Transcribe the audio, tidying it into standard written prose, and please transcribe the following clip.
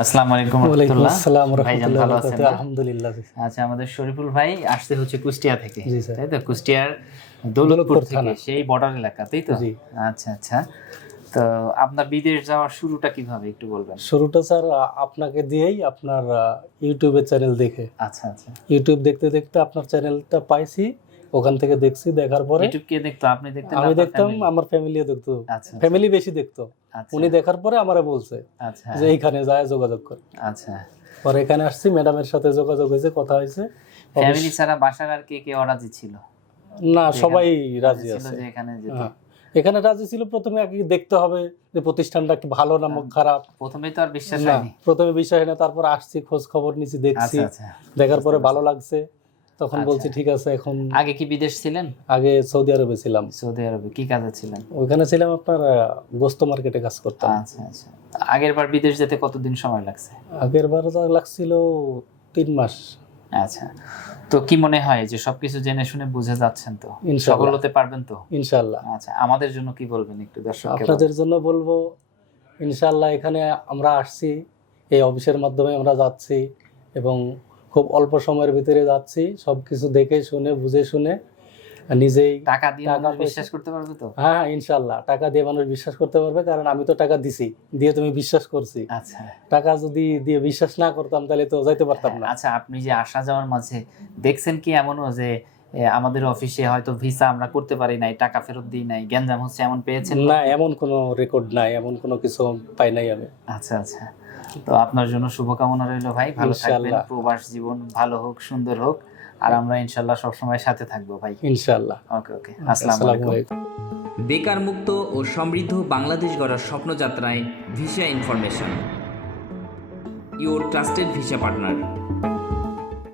আসসালামু আলাইকুম ওয়ালাইকুম রাহমাতুল্লাহ। আসসালাম ভাইজান রাহমাতুল্লাহি ভালো ওয়া আছেন বারাকাতুহু। না? আলহামদুলিল্লাহ। আচ্ছা, আমাদের শরীফুল ভাই আসছে হচ্ছে কুষ্টিয়া থেকে, জি স্যার। তাই তো? কুষ্টিয়ার দৌলতপুর দৌলতপুর থেকে, থানা। সেই বর্ডার এলাকা, তাই তো? জি। আচ্ছা আচ্ছা। তো আপনার বিদেশ যাওয়ার শুরুটা কিভাবে একটু বলবেন? শুরুটা স্যার আপনাকে দিয়েই আপনার ইউটিউবের চ্যানেল দেখে। আচ্ছা আচ্ছা। ইউটিউব দেখতে দেখতে আপনার চ্যানেলটা পাইছি, ওখান থেকে দেখছি, দেখার পরে ইউটিউব কে দেখতো? আপনি দেখতেন না আমি আপনার দেখতাম, family? আমার ফ্যামিলিও দেখতো। আচ্ছা ফ্যামিলি বেশি দেখতো। আচ্ছা উনি দেখার পরে আমারে বলছে আচ্ছা যে এইখানে যায় যোগাযোগ কর। আচ্ছা। পরে এখানে আসছি, ম্যাডামের সাথে যোগাযোগ হয়েছে, কথা হয়েছে। ফ্যামিলি ছাড়া বাসার আর কে কে অরাজি ছিল? না, যে সবাই এখানে রাজি ছিল আছে। যে এখানে যেতে? হ্যাঁ, এখানে রাজি ছিল। প্রথমে আগে দেখতে হবে যে প্রতিষ্ঠানটা কি ভালো না খারাপ। প্রথমেই তো আর বিশ্বাস না, হয়নি। প্রথমে বিষয় হয় না, তারপর আসছি, খোঁজ খবর নিছি, দেখছি, আচ্ছা আচ্ছা। দেখার পরে ভালো লাগছে, তখন আচ্ছা। বলছি ঠিক আছে। এখন আগে কি বিদেশ ছিলেন? আগে সৌদি আরবে ছিলাম। সৌদি আরবে কি কাজে ছিলেন? ওইখানে ছিলাম আপনার গোস্ত মার্কেটে কাজ করতাম। আচ্ছা আচ্ছা। আগের বার বিদেশ যেতে কতদিন সময় লাগছে? আগের বার যা লাগছিল 3 মাস। আচ্ছা। তো কি মনে হয় যে সবকিছু জেনে শুনে বুঝে যাচ্ছেন তো? ইনশাআল্লাহ। সফল হতে পারবেন তো? ইনশাআল্লাহ। আচ্ছা, আমাদের জন্য কি বলবেন একটু দর্শককে? আপনাদের জন্য বলবো, ইনশাআল্লাহ এখানে আমরা আসছি, এই অফিসের মাধ্যমে আমরা যাচ্ছি এবং খুব অল্প সময়ের ভিতরে যাচ্ছি, সবকিছু দেখে শুনে বুঝে শুনে নিজেই। টাকা দিয়ে টাকা মানুষ পয়সা- বিশ্বাস করতে পারবে তো? হ্যাঁ, ইনশাআল্লাহ টাকা দিয়ে মানুষ বিশ্বাস করতে পারবে, কারণ আমি তো টাকা দিছি, দিয়ে তুমি বিশ্বাস করছি। আচ্ছা। টাকা যদি দিয়ে বিশ্বাস না করতাম তাহলে তো যাইতে পারতাম না। আচ্ছা, আপনি যে আসা যাওয়ার মাঝে দেখছেন কি এমনও যে আমাদের অফিসে হয়তো ভিসা আমরা করতে পারি নাই, টাকা ফেরত দিই নাই, গ্যাঞ্জাম হচ্ছে, এমন পেয়েছেন? না, এমন কোনো রেকর্ড নাই, এমন কোনো কিছু পাই নাই আমি। আচ্ছা আচ্ছা। তো আপনার জন্য শুভকামনা রইল ভাই, ভালো থাকবেন, ইনশাআল্লাহ। প্রবাস জীবন ভালো হোক, সুন্দর হোক, আর আমরা ইনশাআল্লাহ সবসময় সাথে থাকবো ভাই। ইনশাআল্লাহ। ওকে ওকে, আসসালামু আসসালামু আলাইকুম। আলাইকুম। বেকার মুক্ত ও সমৃদ্ধ বাংলাদেশ গড়ার স্বপ্নযাত্রায় visa information, your trusted visa partner.